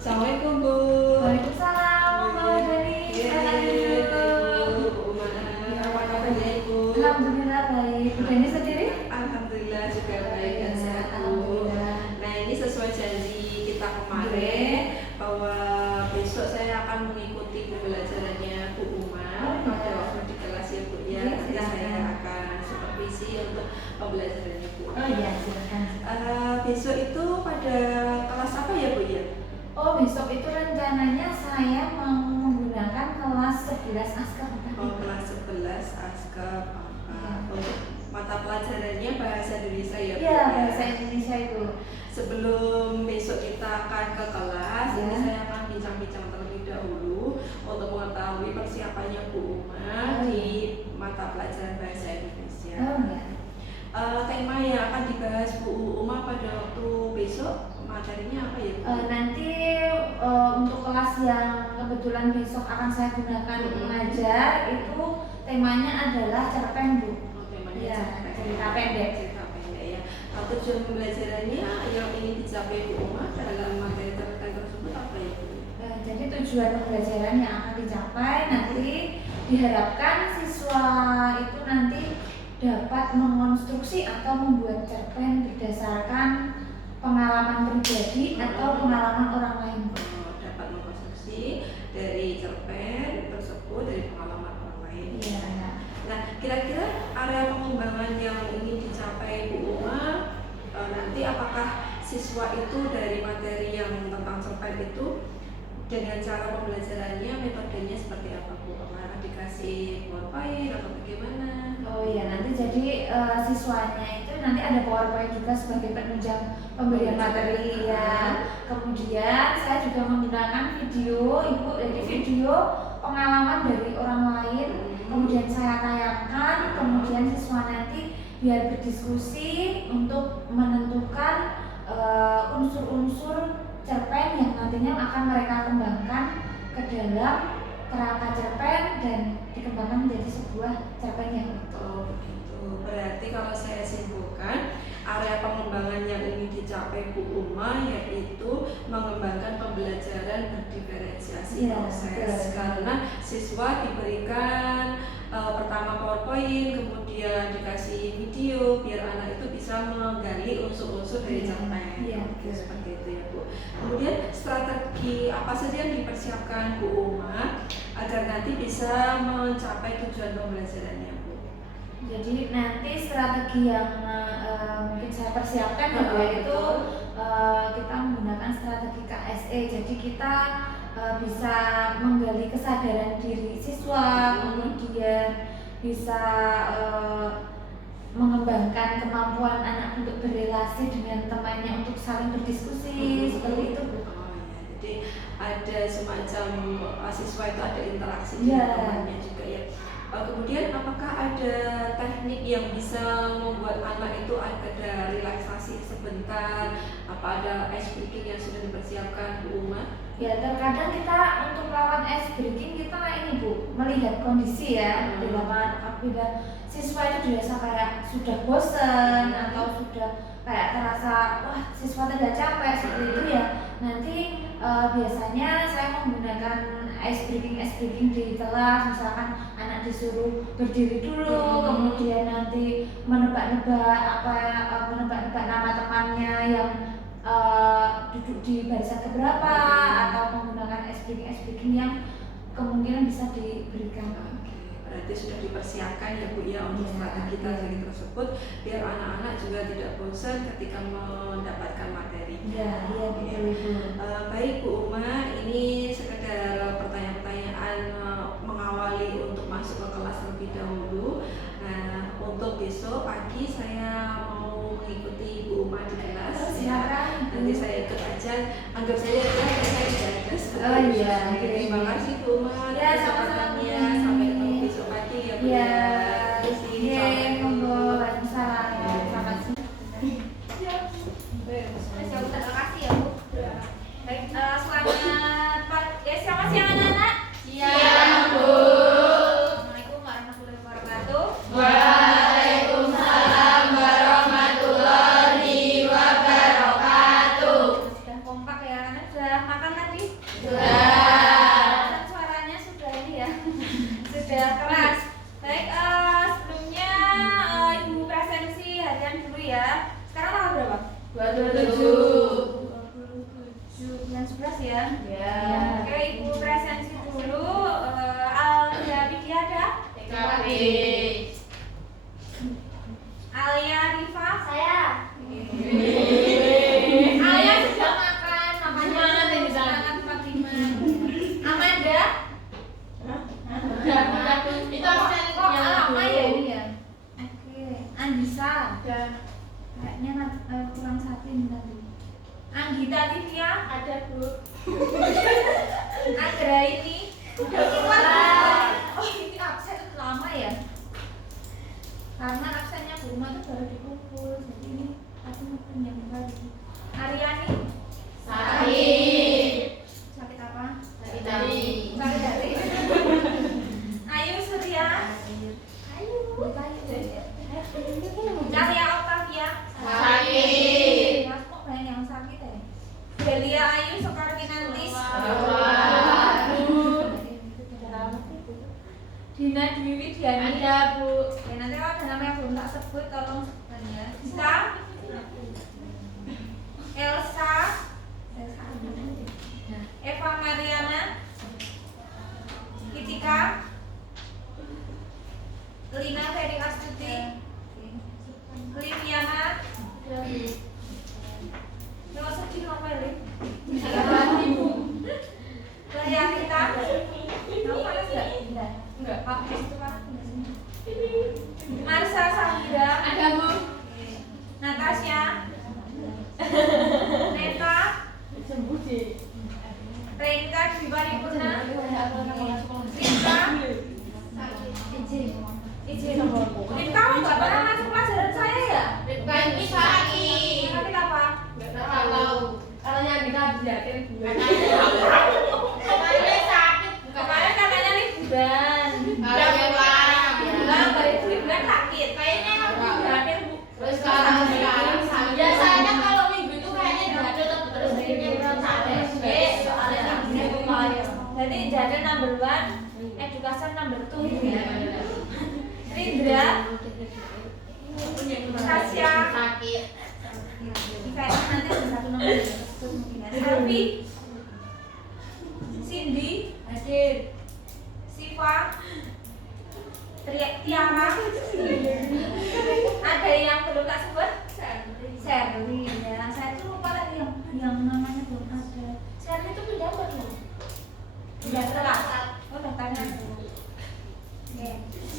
Assalamualaikum Bu. Waalaikumsalam, Mbak Dani. Bu Umar. Apa kabarnya Ibu? Alhamdulillah baik. Bu Dani sendiri? Alhamdulillah juga baik dan sehat Bu. Alhamdulillah. Nah ini sesuai janji kita kemarin bahwa besok saya akan mengikuti pembelajarannya Bu Umar pada waktu di kelas ya Bu ya. Nanti saya akan supervisi untuk pembelajarannya Bu. Oh iya, silakan. Besok itu pada kelas apa ya Bu ya? Oh, besok itu rencananya saya mau menggunakan kelas 11 askar. Oh, kelas 11 askap untuk mata pelajarannya bahasa Indonesia ya Bu? Iya, bahasa Indonesia itu. Sebelum besok kita akan ke kelas, Ya. ini saya akan bincang-bincang terlebih dahulu untuk mengetahui persiapannya Bu Uma di mata pelajaran bahasa Indonesia. Oh iya. Tema yang akan dibahas Bu Uma pada waktu besok materinya apa ya Bu? Nanti untuk kelas yang kebetulan besok akan saya gunakan mengajar itu temanya adalah cerpen Bu. Oh, temanya Iya, cerpen. cerita pendek. Cerita pendek ya. Tujuan pembelajarannya yang ingin dicapai Bu Uma dalam materi cerpen tersebut apa ya Bu? Jadi tujuan pembelajaran yang akan dicapai nanti diharapkan siswa itu nanti dapat mengonstruksi atau membuat cerpen berdasarkan pengalaman pribadi atau pengalaman orang lain. Dapat mengkonstruksi dari cerpen tersebut dari pengalaman orang lain. Iya. Nah, kira-kira area pengembangan yang ingin dicapai Bu Uma nanti apakah siswa itu dari materi yang tentang cerpen itu dengan cara pembelajarannya metodenya seperti apa Bu? Apakah dikasih PowerPoint atau bagaimana? Oh iya, nanti jadi siswanya itu nanti ada PowerPoint juga sebagai penunjang pemberian materi ya. Kemudian saya juga menggunakan video Ibu, jadi video pengalaman dari orang lain. Kemudian saya tayangkan, kemudian siswa nanti biar berdiskusi untuk menentukan unsur-unsur cerpen yang nantinya akan mereka kembangkan ke dalam kerangka cerpen dan dikembangkan menjadi sebuah cerpen yang utuh. Oh begitu. Berarti kalau saya simpulkan area pengembangan yang ingin dicapai Bu Uma yaitu mengembangkan pembelajaran berdiferensiasi proses. Karena siswa diberikan pertama PowerPoint, kemudian dikasih video biar anak itu bisa menggali unsur-unsur dari cerpen. Seperti itu ya Bu. Kemudian strategi apa saja yang dipersiapkan Bu Uma agar nanti bisa mencapai tujuan pembelajarannya Bu? Jadi nanti strategi yang mungkin saya persiapkan yaitu kita menggunakan strategi KSE. Jadi kita bisa menggali kesadaran diri siswa, kemudian bisa mengembangkan kemampuan anak untuk berrelasi dengan temannya untuk saling berdiskusi seperti itu Bu. Oh ya, jadi ada semacam siswa itu ada interaksi dengan temannya juga ya. Kemudian apakah ada teknik yang bisa membuat anak itu ada relaksasi sebentar? Apa ada ice breaking yang sudah dipersiapkan Bu Uma? Ya, terkadang kita untuk melawan ice breaking kita ini Bu, melihat kondisi ya di lapangan. Apabila siswa itu dirasa kayak sudah bosan atau sudah kayak terasa wah siswa tidak capek seperti itu ya, nanti biasanya saya menggunakan ice breaking di kelas. Misalkan anak disuruh berdiri dulu, kemudian nanti menebak-nebak menebak-nebak nama temannya yang duduk di barisan keberapa atau menggunakan ice breaking yang kemungkinan bisa diberikan. Berarti sudah dipersiapkan ya Bu ya untuk strategi tersebut biar anak-anak juga tidak bosan ketika mendapatkan materi. Iya, betul Ibu. Baik Bu Uma, ini sekedar pertanyaan-pertanyaan mengawali untuk masuk ke kelas terlebih dahulu. Nah, untuk besok pagi saya mau mengikuti Bu Uma di kelas. Silakan. Nanti saya ikut aja. Anggap saja saya diajas. Oh iya. Terima kasih Bu Uma. Ya, sama-sama. Sampai ketemu besok pagi ya Bu. Ya, monggo. Waalaikumsalam. Terima kasih. Terima kasih ya Bu. Baik, selamat pagi. Selamat siang anak-anak. Siang Bu. Assalamualaikum warahmatullahi wabarakatuh. Waalaikumsalam warahmatullahi wabarakatuh. Sudah kompak ya, anak sudah makan tadi? Alia Rifa. Saya. Alia sudah makan, makanya semangat 45. Amanda. Itu absen Kok yang lama dulu. ya ini ya? Oke. Andisa. Kayaknya kurang satu ini tadi. Anggita Tivia. Ada Bu. Agra ini. Udah keluar. Oh ini absen lama ya? Karena absennya Bu Rumah itu baru dikumpul. Jadi ini aku mau pinjam lagi. Aryani. Sakit. Sakit apa? Sakit dari. Sakit dari. Ayu Surya. Ayu. Cahya Octavia. Sakit. Mas kok banyak yang sakit ya? Delia Ayu Sekar Kinantis. Dina Dwi Widiani. Ada Bu. Ya, nanti kalau ada nama yang belum tak sebut tolong sebutkan ya. Sita. Elsa. Eva Mariana. Kitika. Lina Ferry Astuti. Liliana. Yang sedih ngomel Lea kita. Kamu panas nggak? Enggak. Pakai itu panas nggak sih? Marsa Sahira. Ada Bu. Natasha. Neta. Renka Dwi Paripurna. Rita. Izin. Rita nggak pernah masuk pelajaran saya ya? Bukan ini sakit. Sakit apa? Nggak tahu. Kalau yang kita dilihatin Katanya sakit. Kemarin katanya liburan. Udah pulang. Bilang dari liburan sakit. Kayaknya Berakhir Bu. terus sekarang sakit. Biasanya kalau minggu itu kayaknya tetap terus liburan sakit. Soalnya Jadi jadi number one, education number two ya. Rindra, Sasya, sakit. kayaknya nanti ada satu nomor mungkin ya. Selvi, Cindy, hadir. Siva, Tiara, ada yang belum tak sebut? Sherly ya. Saya tuh lupa tadi yang namanya belum ada. Sherly itu pindah apa tuh? Pindah kelas. Oh daftarnya. Oke.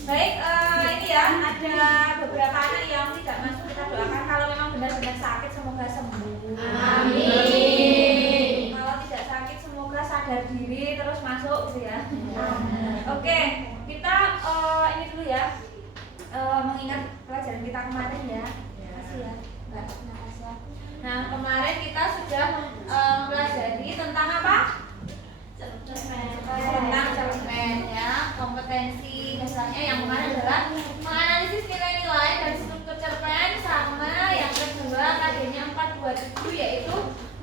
Baik, ini ya ada beberapa anak yang tidak masuk, kita doakan kalau memang benar-benar sakit semoga sembuh. Amin. Kalau tidak sakit semoga sadar diri terus masuk gitu ya. Oke, kita ini dulu ya. Mengingat pelajaran kita kemarin ya. Makasih ya, Mbak Natasha. Nah, kemarin kita sudah mempelajari tentang apa? Tentang cerpen ya, kompetensi dasarnya yang kemarin adalah menganalisis nilai-nilai dan struktur cerpen, sama yang kedua KD-nya 427 yaitu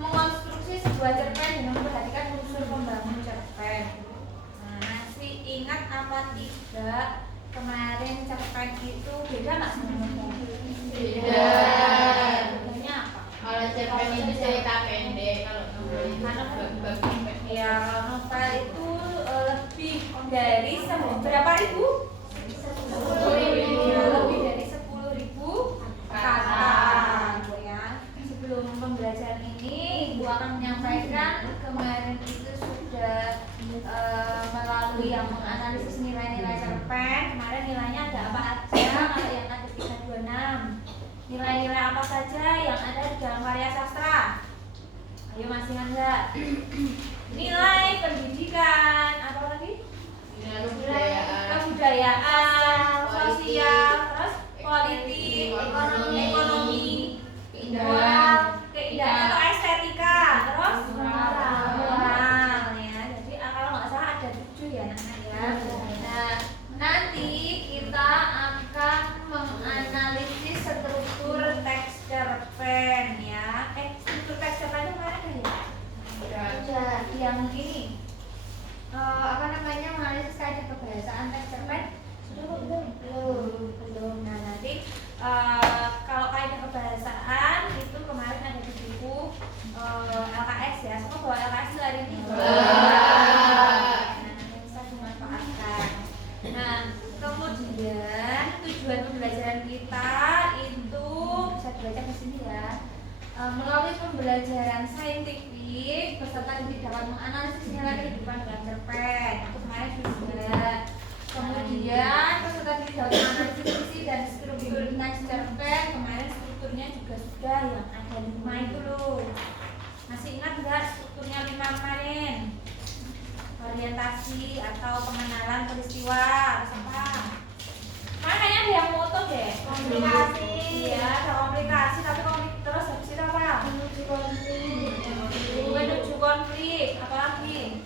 mengonstruksi sebuah cerpen dengan memperhatikan unsur pembangun cerpen. Nah, masih ingat apa tidak kemarin cerpen itu beda nggak sama novel? Beda. Bedanya apa? Kalau cerpen itu cerita pendek, kalau novel itu bab-bab pendek. Ya, kalau novel itu lebih dari berapa ribu? 10.000. Ya, lebih dari 10.000 kata gitu ya. Sebelum pembelajaran ini Ibu akan menyampaikan kemarin itu sudah melalui yang menganalisis nilai-nilai cerpen. Kemarin nilainya ada apa aja? Kalau yang ada 326. Nilai-nilai apa saja yang ada di dalam karya sastra? Ayo masih ingat nggak? Nilai pendidikan, apa lagi? Kebudayaan, sosial, terus politik, ekonomi, keindahan atau estetika, terus moral ya. Jadi kalau nggak salah ada 7 ya anak ya. Nah, nanti kita akan menganalisis struktur teks cerpen ya. Struktur teks cerpen itu mana ya? Ada yang ini apa namanya menganalisis kaidah kebahasaan teks cerpen belum. Nah nanti kalau kaidah kebahasaan itu mengenal kehidupan dengan cerpen. Aku kemarin juga. Kemudian peserta didik dapat analisis visi dan struktur teks cerpen. Kemarin strukturnya juga sudah yang ada 5 itu loh. Masih ingat nggak strukturnya 5 kemarin? Orientasi atau pengenalan peristiwa apa? Makanya ada yang moto deh. Komunikasi. Iya, ada komplikasi tapi terus habis itu apa? Menuju konflik. Apalagi?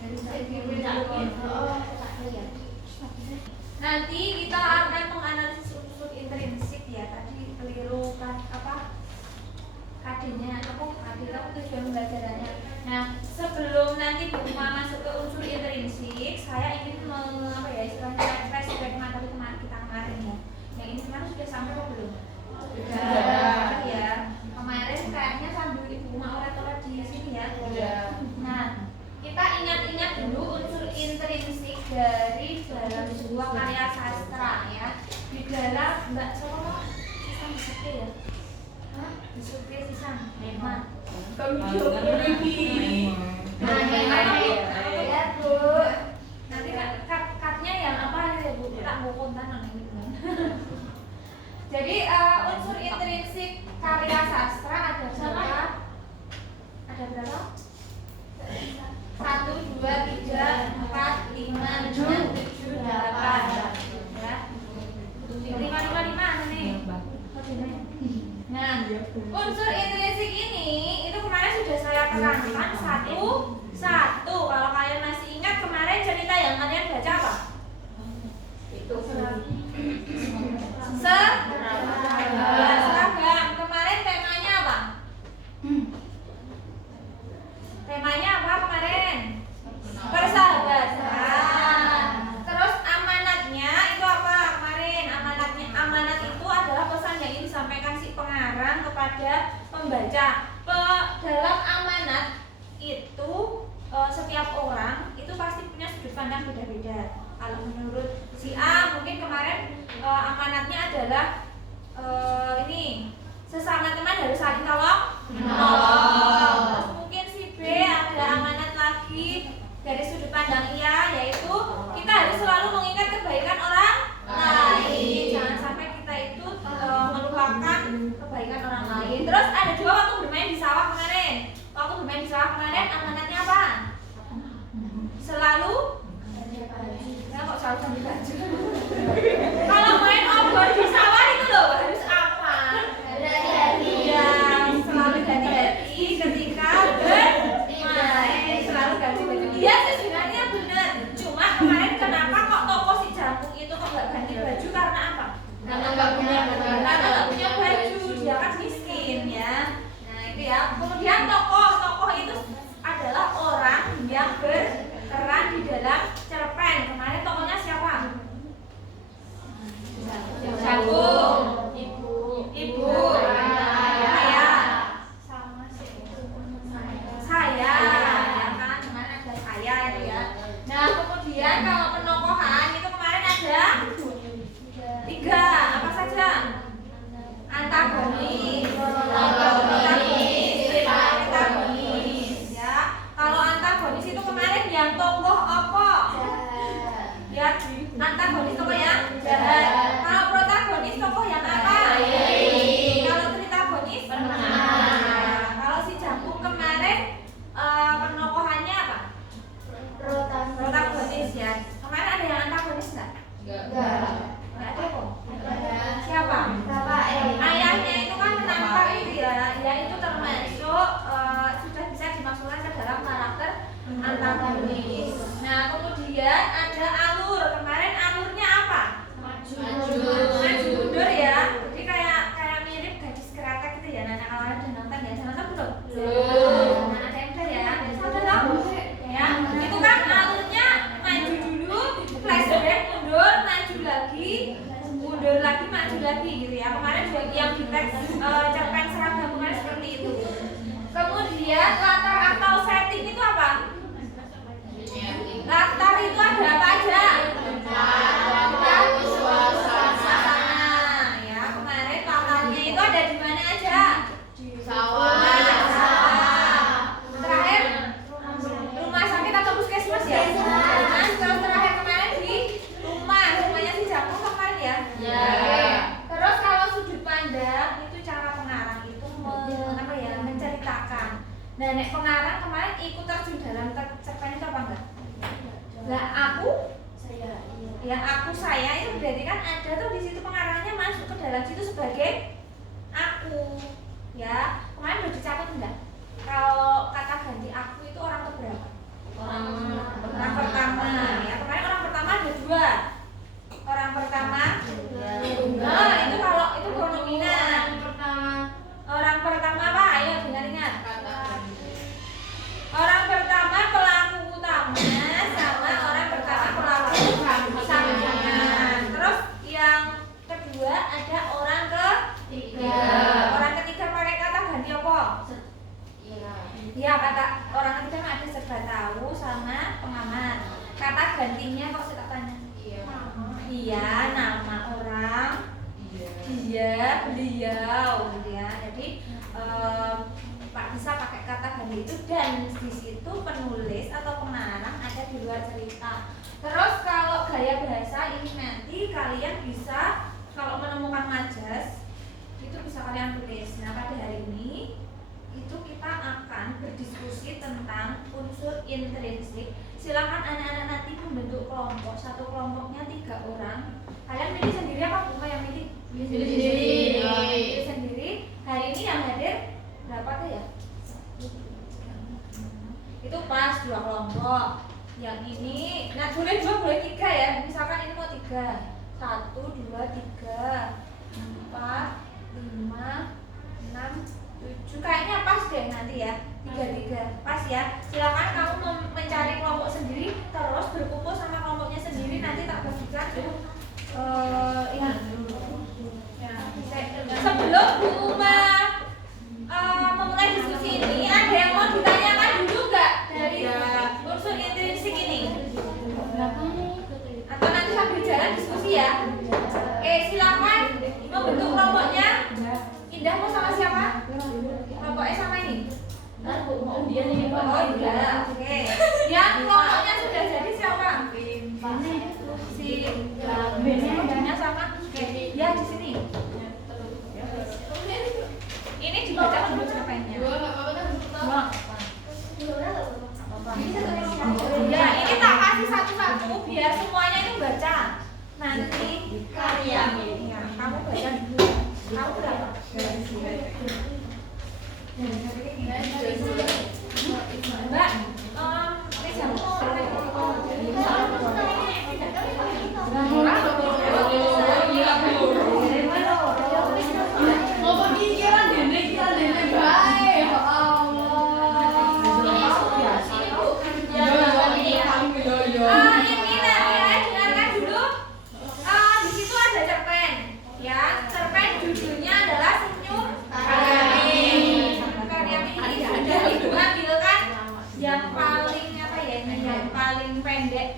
Nanti kita akan menganalisis unsur intrinsik ya. Tadi keliru kan apa? KD-nya aku tujuan pembelajarannya. Nah, sebelum nanti Bu Uma masuk ke unsur intrinsik, saya ingin apa ya istilahnya flashback materi kita kemarin ya. Yang ini kemarin sudah sampai atau belum? Sudah. Ya. Kemarin kayaknya sambil Ibu Uma orat-orat di sini ya. Nah, kita ingat-ingat dulu unsur intrinsik dari dalam sebuah karya sastra ya. Di dalam Mbak Solo bisa ya. Disukai sisang, memang. Ya Bu. Nanti katnya yang apa ya Bu? Tak mau kontan ini. Jadi unsur intrinsik karya sastra ada berapa? Ada berapa? 1, 2, 3, 4, 5, 6, 7, 8 ya. 5 nih. Nah, unsur intrinsik ini itu kemarin sudah saya terangkan satu. Kalau kalian masih ingat kemarin cerita yang kalian baca apa? Itu seragam. Kemarin temanya apa? Temanya apa kemarin? Persahabatan. Terus amanatnya itu apa kemarin? Amanat itu adalah pesan yang ingin disampaikan si pengarang kepada pembaca. Dalam amanat itu setiap orang itu pasti punya sudut pandang beda-beda. Kalau menurut si A mungkin kemarin amanatnya adalah ini sesama teman harus saling menolong. Terus mungkin si B ada amanat lagi dari sudut pandang ia, yaitu kita harus selalu mengingat kebaikan orang lain. Jangan sampai kita itu melupakan kebaikan orang lain. Terus ada juga waktu bermain di sawah kemarin. Waktu bermain di sawah kemarin amanatnya apa? Selalu kok selalu ganti baju. Kalau main obor di sawah itu loh harus apa? Ya, selalu ganti-ganti ketika bermain, selalu ganti baju. Iya sih sebenarnya benar. Cuma kemarin kenapa kok toko si Jampung itu kok nggak ganti baju karena apa? Karena nggak punya baju, dia kan miskin ya. Nah itu ya. Kemudian tokoh itu adalah orang yang berperan di dalam cerpen. Kemarin tokohnya siapa? Jampung, ibu, ayah, sama saya, ya kan? Kemarin ada saya itu ya. Nah kemudian kalau penokohan itu kemarin ada 3, apa saja? Antagonis, ya. Kalau antagonis itu kemarin yang tokoh apa? Ya, antagonis tokoh yang jahat. Kalau protagonis tokoh yang apa? Kalau tritagonis? Nah, kalau si Jampung kemarin penokohannya apa? Protagonis ya. Kemarin ada yang antagonis nggak? Nggak ada kok. Siapa? Ayahnya itu kan menampar itu ya. Ya itu termasuk sudah bisa dimasukkan ke dalam karakter antagonis. Nah kemudian ada alur. Kemarin alurnya apa? Maju mundur ya. Jadi kayak mirip gadis kreatek gitu ya. Nah kalau ada nonton ya, nonton belum? Nah ada yang udah ya. Sudah tahu ya. Itu kan alurnya maju dulu, flashback, mundur lagi, maju lagi gitu ya. Kemarin juga yang di teks cerpen seragam kemarin seperti itu. Kemudian latar atau setting itu apa? Latar itu ada apa aja? Suasana ya. Kemarin latarnya itu ada di mana aja? Sawah. Terakhir rumah sakit atau puskesmas yang aku saya itu berarti kan ada tuh di situ pengarangnya masuk ke dalam situ sebagai aku. Ya, kemarin udah dicatat enggak? Kalau kata ganti aku itu orang keberapa? Orang pertama. Ya, kemarin orang pertama ada 2. Orang pertama. Nah, itu kalau itu pronominan. Orang pertama apa? Ayo ingat-ingat. Orang pertama pelaku utama sama orang pertama pelaku sampingan. Terus yang kedua ada orang ketiga. Orang ketiga pakai kata ganti apa? Ya, kata orang ketiga ada serba tahu sama pengamat. Kata gantinya kok saya tanya? Iya, nama orang, dia, beliau, ya. Jadi Pak bisa pakai kata ganti itu dan di situ penulis atau pengarang ada di luar cerita. Terus kalau gaya bahasa ini nanti kalian bisa kalau menemukan majas itu bisa kalian tulis. Nah, pada hari ini itu kita akan berdiskusi tentang unsur intrinsik. Silakan anak-anak nanti membentuk kelompok. Satu kelompoknya 3 orang. Kalian pilih sendiri apa bukan yang pilih? Pilih sendiri. Hari ini yang hadir berapa tuh ya? Itu pas 2 kelompok. Yang ini, nah boleh 2, boleh 3 ya. Misalkan ini mau 3. 1, 2, 3, 4, 5, 6, 7. Kayaknya pas deh nanti ya. 3 pas ya. Silakan kamu mencari kelompok sendiri terus berkumpul sama kelompoknya sendiri, nanti tak bagikan ini. Sebelum Bu Uma memulai diskusi ini, ada yang mau ditanyakan dulu nggak dari unsur intrinsik ini? Atau nanti sambil jalan diskusi ya? Silakan membentuk kelompoknya. Indah mau sama siapa? Kelompoknya sama ini? Oh iya, oke. Yang kelompoknya sudah jadi siapa? Si kelompoknya sama? Ya di sini. Ini dibaca dulu cerpennya. Ya, ini tak kasih satu-satu biar semuanya itu baca. Nanti karya. Ya, kamu baca dulu. Kamu berapa? Mbak,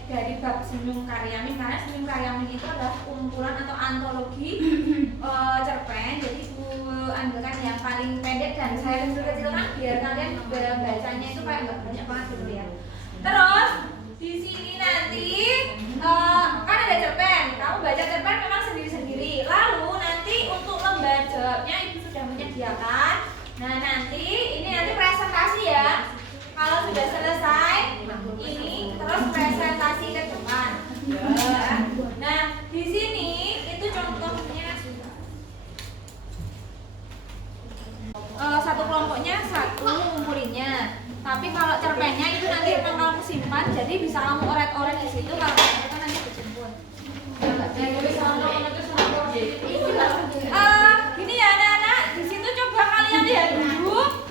dari bab Senyum Karyamin, karena Senyum Karyamin itu adalah kumpulan atau antologi cerpen. Jadi Bu ambilkan yang paling pendek dan saya kecil-kecilkan biar kalian bacanya itu kayak nggak banyak banget gitu ya. Terus di sini nanti kan ada cerpen, kamu baca cerpen memang sendiri-sendiri. Lalu nanti untuk lembar jawabnya Ibu sudah menyediakan. Nah nanti ini nanti presentasi ya. Kalau sudah selesai ini terus presentasi ke depan. Nah di sini itu contohnya satu kelompoknya 1 ngumpulinnya. Tapi kalau cerpennya itu nanti memang kamu simpan, jadi bisa kamu oret-oret di situ. Kalau kita nanti dijemput. Gini ya anak-anak, di situ coba kalian lihat dulu.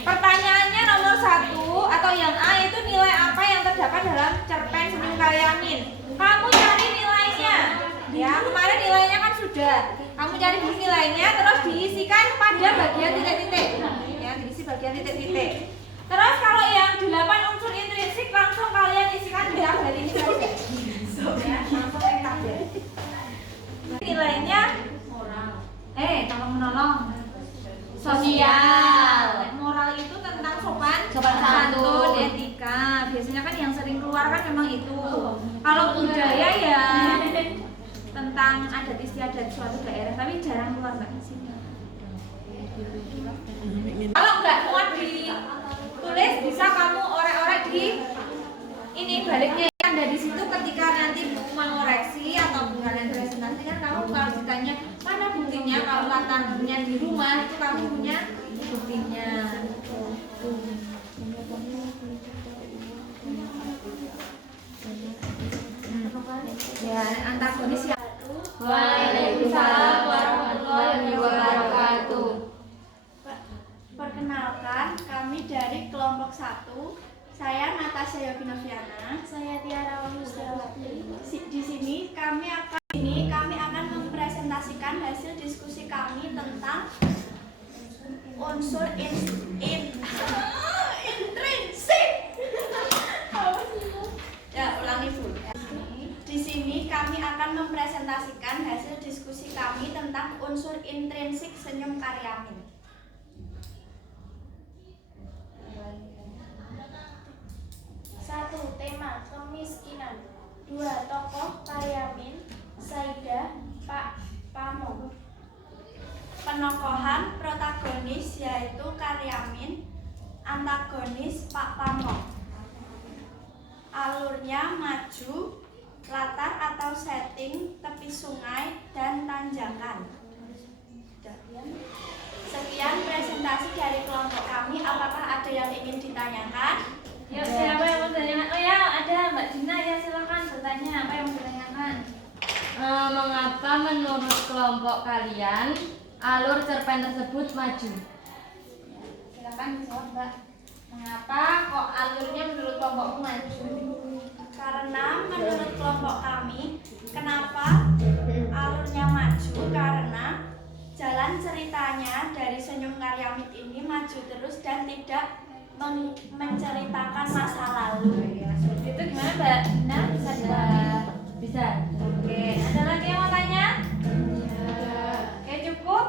Pertanyaannya nomor 1 atau yang A itu nilai apa yang terdapat dalam cerpen Senyum Karyamin. Kamu cari nilainya. Ya, kemarin nilainya kan sudah. Kamu cari dulu nilainya, terus diisikan pada bagian titik-titik. Ya, diisi bagian titik-titik. Terus kalau yang 8 unsur intrinsik langsung kalian isikan di tabel ini saja. Ya, langsung ke tabel. Nilainya tolong menolong. Sosial. Moral itu tentang sopan santun, etika. Biasanya kan yang sering keluar kan memang itu. Kalau budaya ya tentang adat istiadat suatu daerah, tapi jarang keluar Mbak di sini. Kalau nggak muat ditulis bisa kamu orek-orek di ini baliknya ada di situ ketika nanti mau ngoreksi. latarnya di rumah itu kamu punya buktinya. Ya, antagonis ya. Waalaikumsalam warahmatullahi wabarakatuh. Perkenalkan, kami dari kelompok 1. Saya Natasha Yoginoviana. Saya Tiara Wahyustiawati. Di sini kami akan mempresentasikan hasil diskusi kami tentang unsur intrinsik. Ya, ulangi Bu. Di sini kami akan mempresentasikan hasil diskusi kami tentang unsur intrinsik senyum Karyamin. 1. Tema kemiskinan. 2. Tokoh Karyamin, Saidah, Pak Pamong. Penokohan protagonis yaitu Karyamin, antagonis Pak Pamong. Alurnya maju, latar atau setting tepi sungai dan tanjakan. Sekian presentasi dari kelompok kami. Apakah ada yang ingin ditanyakan? Yuk, siapa yang mau bertanya? Oh ya, ada Mbak Dina ya, silakan bertanya. Apa yang mau ditanyakan? Mengapa menurut kelompok kalian alur cerpen tersebut maju? Silakan dijawab, Mbak. Mengapa kok alurnya menurut kelompokmu maju? Karena menurut kelompok kami, kenapa alurnya maju? Karena jalan ceritanya dari Senyum Karyamin ini maju terus dan tidak menceritakan masa lalu. Itu gimana, Mbak Dina? Bisa dijawab? Bisa. Oke, ada lagi yang mau tanya? Oke, cukup?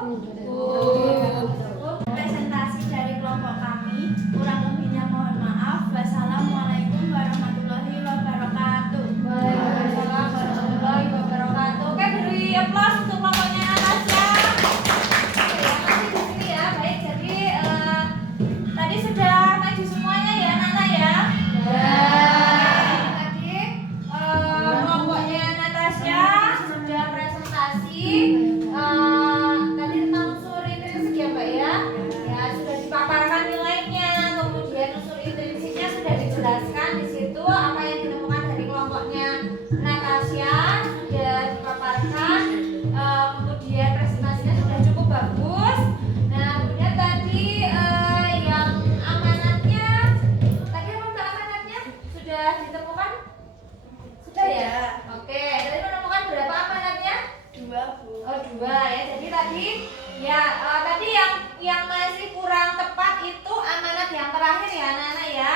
Presentasi dari kelompok kami, kurang lebihnya mohon maaf. Wassalamualaikum warahmatullahi wabarakatuh. Waalaikumsalam warahmatullahi wabarakatuh. Oke, beri aplaus untuk kelompoknya Natasha. Oke, ya, masih di sini ya. Baik, jadi tadi sudah maju semuanya ya, Nana ya? Tadi kelompoknya Natasha sudah presentasi. Tadi tentang unsur intrinsik ya, Mbak ya? Ya, sudah dipaparkan nilainya, kemudian unsur intrinsiknya sudah dijelaskan di situ. Apa yang ditemukan dari kelompoknya Natasha sudah dipaparkan. Kemudian presentasinya sudah cukup bagus. Nah, kemudian tadi yang amanatnya, tadi apa Mbak amanatnya? Sudah ditemukan? Sudah ya? Oke, tadi menemukan berapa amanatnya? 2 Bu. Oh, 2 ya. Jadi tadi ya tadi yang masih kurang tepat itu amanat yang terakhir ya, Nana ya.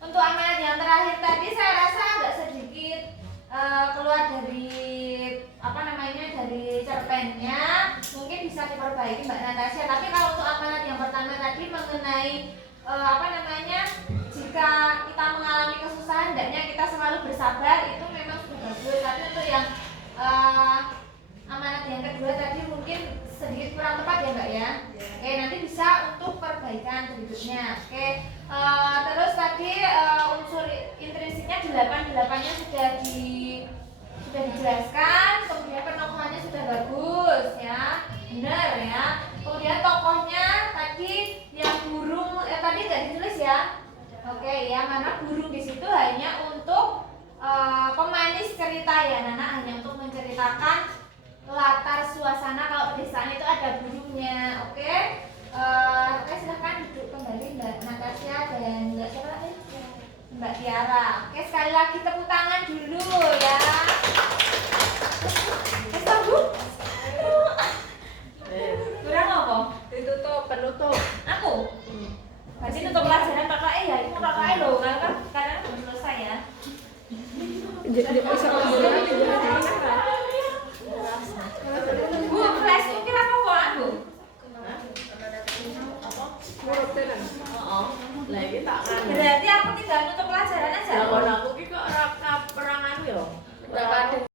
Untuk amanat yang terakhir tadi saya rasa agak sedikit keluar dari apa namanya dari cerpennya. Mungkin bisa diperbaiki Mbak Natasha. Tapi kalau untuk amanat yang pertama tadi mengenai apa namanya jika kita mengalami kesusahan hendaknya kita selalu bersabar, itu memang sudah bagus. Tapi untuk yang amanat yang kedua tadi mungkin sedikit kurang tepat ya Mbak ya. Oke, nanti bisa untuk perbaikan berikutnya. Oke, terus tadi unsur intrinsiknya 8-8-nya sudah dijelaskan. Kemudian penokohannya sudah bagus ya, benar ya. Kemudian tokohnya tadi yang burung tadi nggak ditulis ya. Oke ya, mana burung di situ hanya untuk pemanis cerita ya, Nana, hanya untuk menceritakan latar suasana kalau pedesaan itu ada burungnya. Oke, silahkan duduk kembali Mbak Natasha dan Mbak siapa lagi? Mbak Tiara. Oke, sekali lagi tepuk tangan dulu ya. Stop Bu. Kurang apa? Ditutup, penutup. Aku. Berarti tutup pelajaran KKE ya, itu KKE loh, karena belum selesai ya. Bu, flash itu kira apa kok aku? Berarti aku tinggal tutup pelajaran aja.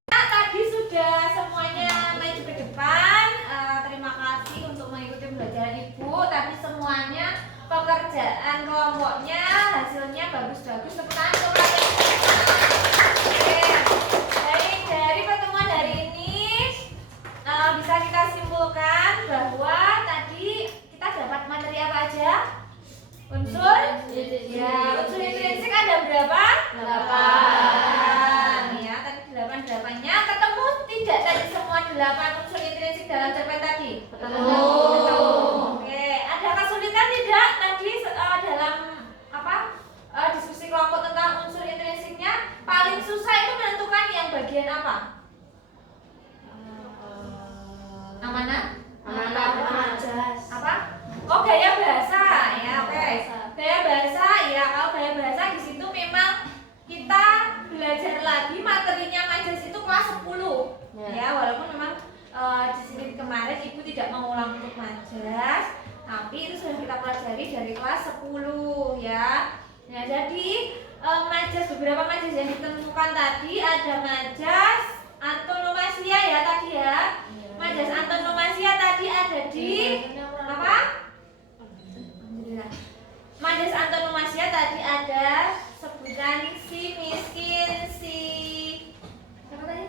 Nah, tadi sudah semuanya maju ke depan. Terima kasih untuk mengikuti pembelajaran Ibu. Tadi semuanya pekerjaan kelompoknya hasilnya bagus-bagus. Tepuk tangan untuk kalian. Oke. Baik, dari pertemuan hari ini bisa kita simpulkan bahwa delapannya ketemu tidak tadi semua 8 unsur intrinsik dalam cerpen tadi? Ketemu. Oke, ada kesulitan tidak tadi dalam diskusi kelompok tentang unsur intrinsiknya? Paling susah itu menentukan yang bagian apa? Amanah? Apa? Oh, gaya bahasa ya, oke. Gaya bahasa ya, kalau gaya bahasa di situ memang kita belajar lagi materinya majas itu kelas 10. Ya, walaupun memang di sini kemarin Ibu tidak mengulang untuk majas, tapi itu sudah kita pelajari dari kelas 10 ya. Nah, jadi beberapa majas yang ditemukan tadi ada majas antonomasia ya tadi ya. Majas antonomasia tadi ada di apa? Majas antonomasia tadi ada sebutan si miskin, si apa tadi?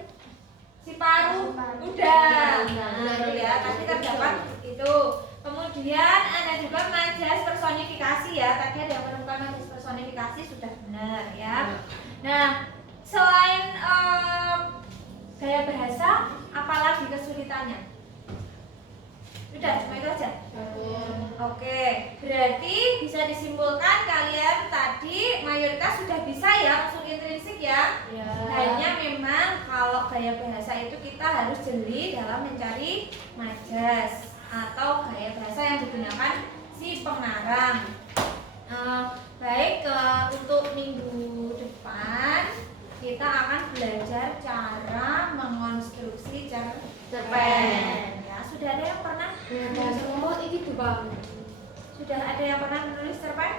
Si paruh udang. Nah, itu ya, tadi terdapat itu. Kemudian ada juga majas personifikasi ya. Tadi ada yang menemukan majas personifikasi sudah benar ya. Nah, selain gaya bahasa, apalagi kesulitannya? Udah, cuma itu aja. Oke, berarti bisa disimpulkan kalian tadi mayoritas sudah bisa ya unsur intrinsik ya. Hanya memang kalau gaya bahasa itu kita harus jeli dalam mencari majas atau gaya bahasa yang digunakan si pengarang. Baik, untuk minggu depan kita akan belajar cara mengonstruksi cerpen. Ya, sudah ada yang pernah? Sudah ada yang pernah menulis cerpen?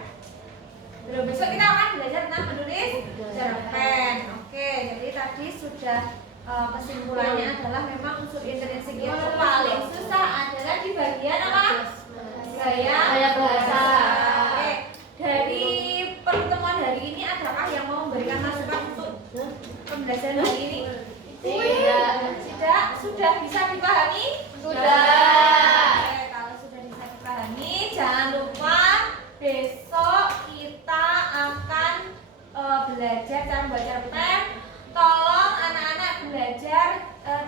Belum. Besok kita akan belajar tentang menulis cerpen. Oke, jadi tadi sudah kesimpulannya adalah memang unsur intrinsik itu paling susah adalah di bagian apa? Gaya bahasa. Oke, dari pertemuan hari ini adakah yang mau memberikan masukan untuk pembelajaran hari ini? Tidak, sudah bisa dipahami? Sudah. Oke, kalau sudah bisa dipahami, jangan lupa besok kita akan belajar cara membuat cerpen. Tolong anak-anak belajar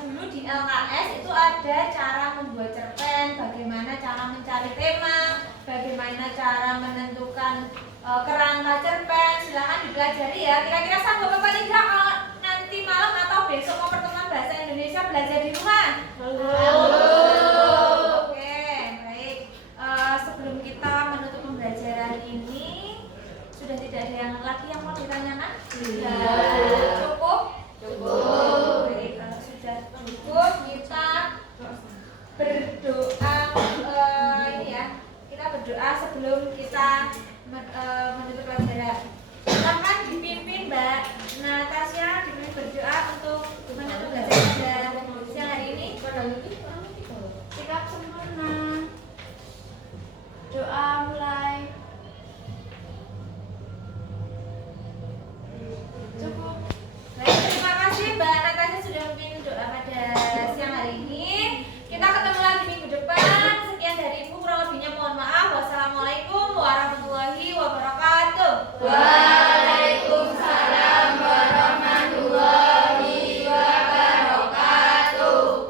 dulu di LKS itu ada cara membuat cerpen, bagaimana cara mencari tema, bagaimana cara menentukan kerangka cerpen. Silahkan dipelajari ya. Kira-kira sanggup apa tidak kalau nanti malam atau besok mau pertemuan